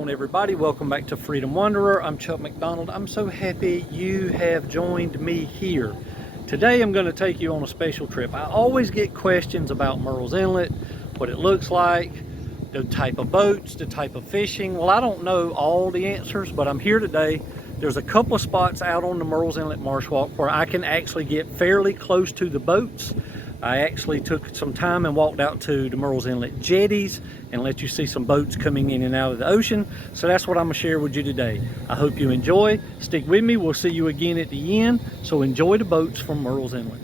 on, everybody? Welcome back to Freedom Wanderer. I'm Chuck McDonald. I'm so happy you have joined me here. Today I'm going to take you on a special trip. I always get questions about Murrells Inlet, what it looks like, the type of boats, the type of fishing. Well, I don't know all the answers, but I'm here today. There's a couple of spots out on the Murrells Inlet Marsh Walk where I can actually get fairly close to the boats. I actually took some time and walked out to the Murrells Inlet jetties and let you see some boats coming in and out of the ocean. So that's what I'm gonna share with you today. I hope you enjoy. Stick with me. We'll see you again at the end. So enjoy the boats from Murrells Inlet.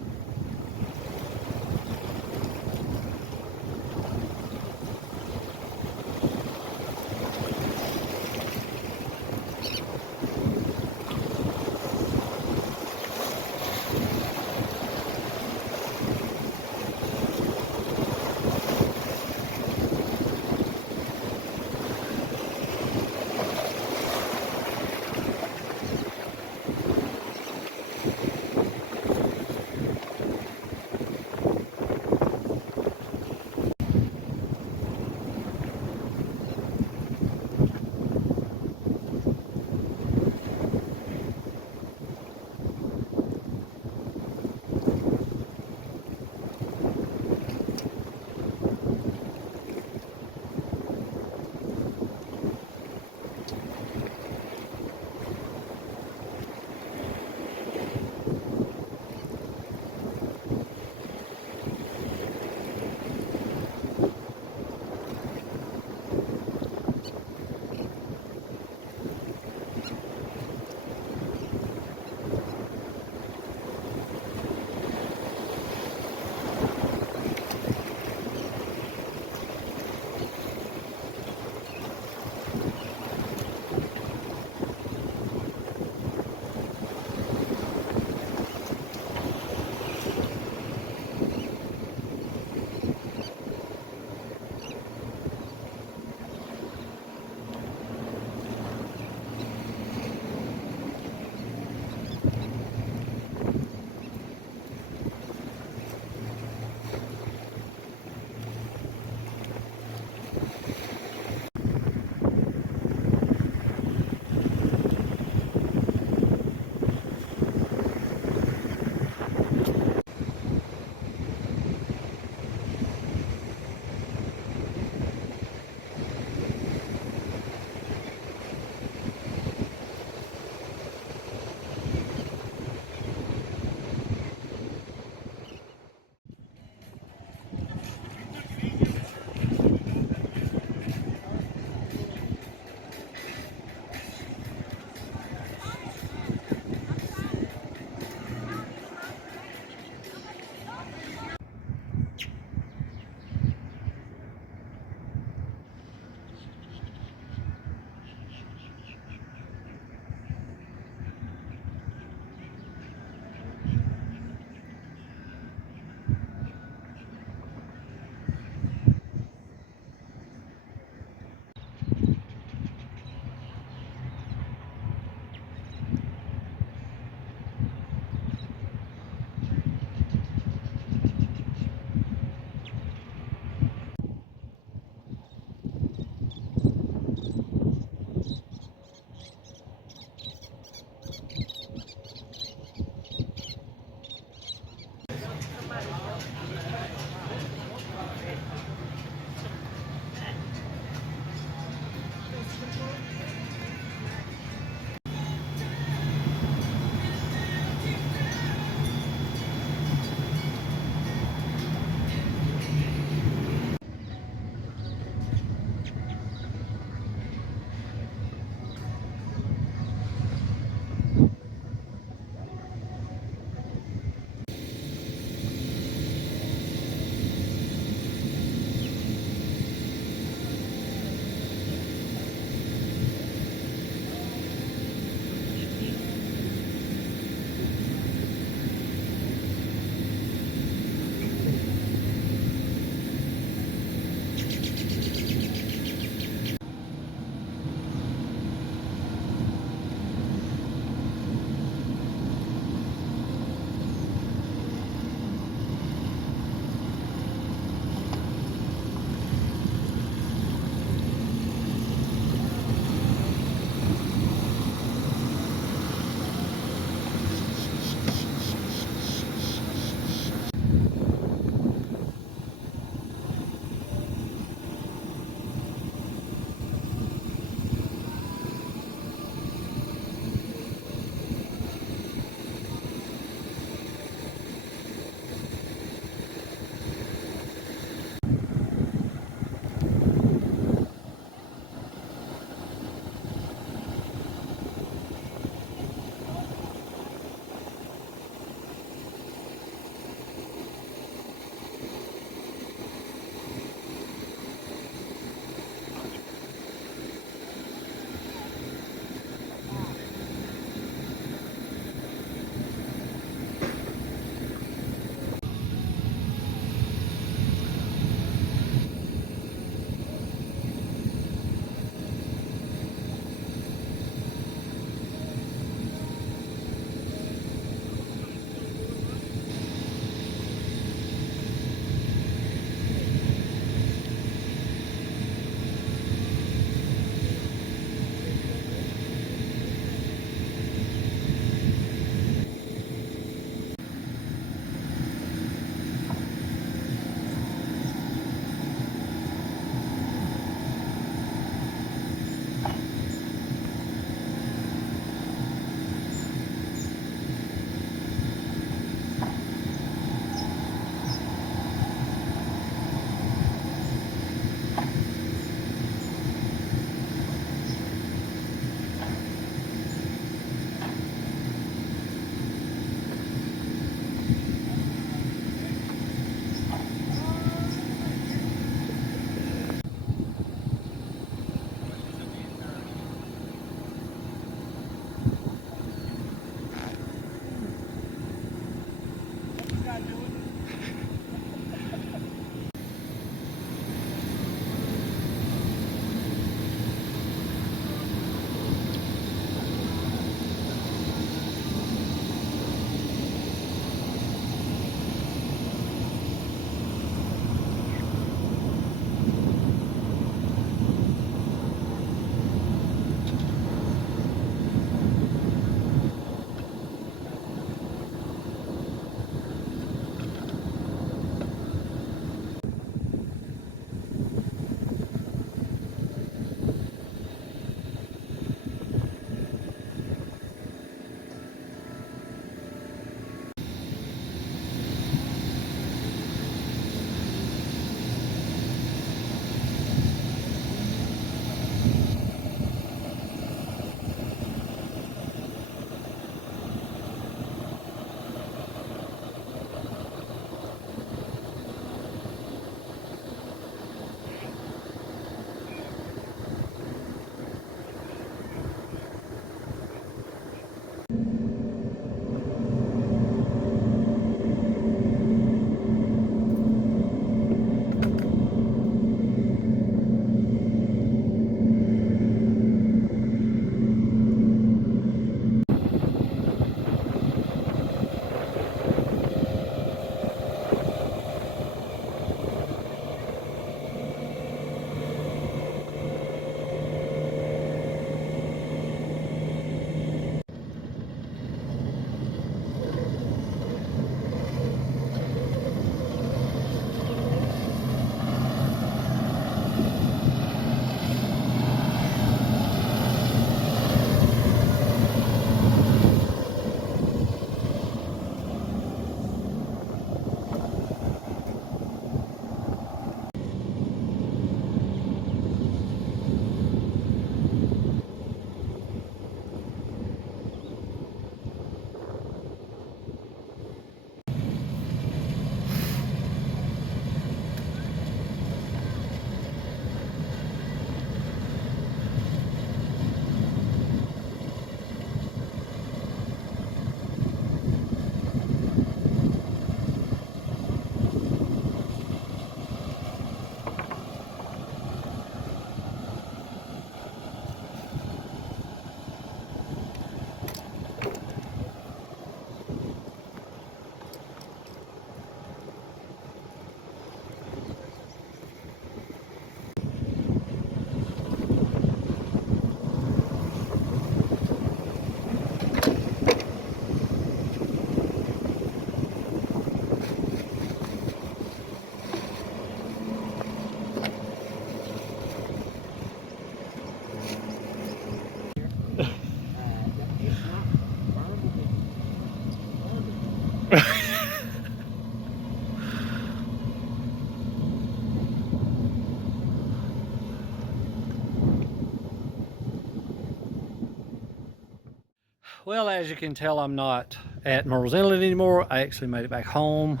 Well, as you can tell, I'm not at Murrells Inlet anymore. I actually made it back home.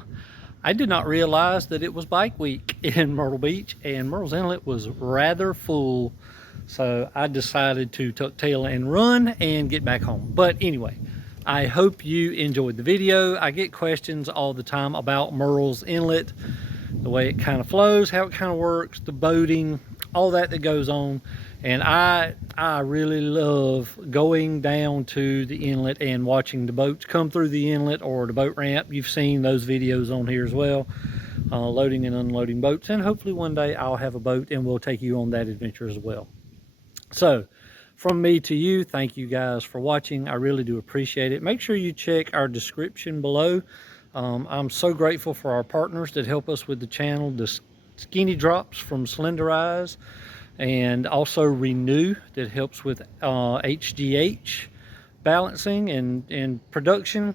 I did not realize that it was bike week in Myrtle Beach, and Murrells Inlet was rather full. So I decided to tuck tail and run and get back home. But anyway, I hope you enjoyed the video. I get questions all the time about Murrells Inlet, the way it kind of flows, how it kind of works, the boating, all that goes on. And I really love going down to the inlet and watching the boats come through the inlet or the boat ramp. You've seen those videos on here as well, loading and unloading boats. And hopefully one day I'll have a boat and we'll take you on that adventure as well. So from me to you, thank you guys for watching. I really do appreciate it. Make sure you check our description below. I'm so grateful for our partners that help us with the channel, the Skinny Drops from Slender Eyes, and also Renew that helps with HGH balancing and production.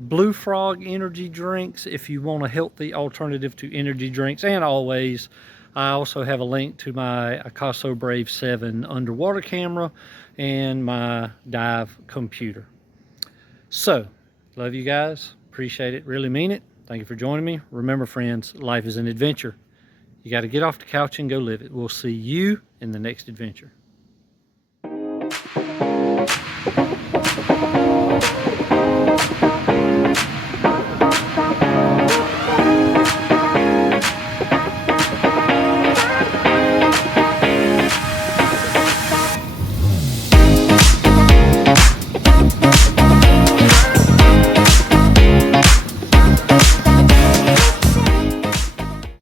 Blue Frog energy drinks if you want a healthy alternative to energy drinks. And always, I also have a link to my Akaso Brave 7 underwater camera and my dive computer. So, love you guys. Appreciate it. Really mean it. Thank you for joining me. Remember, friends, life is an adventure. You got to get off the couch and go live it. We'll see you in the next adventure.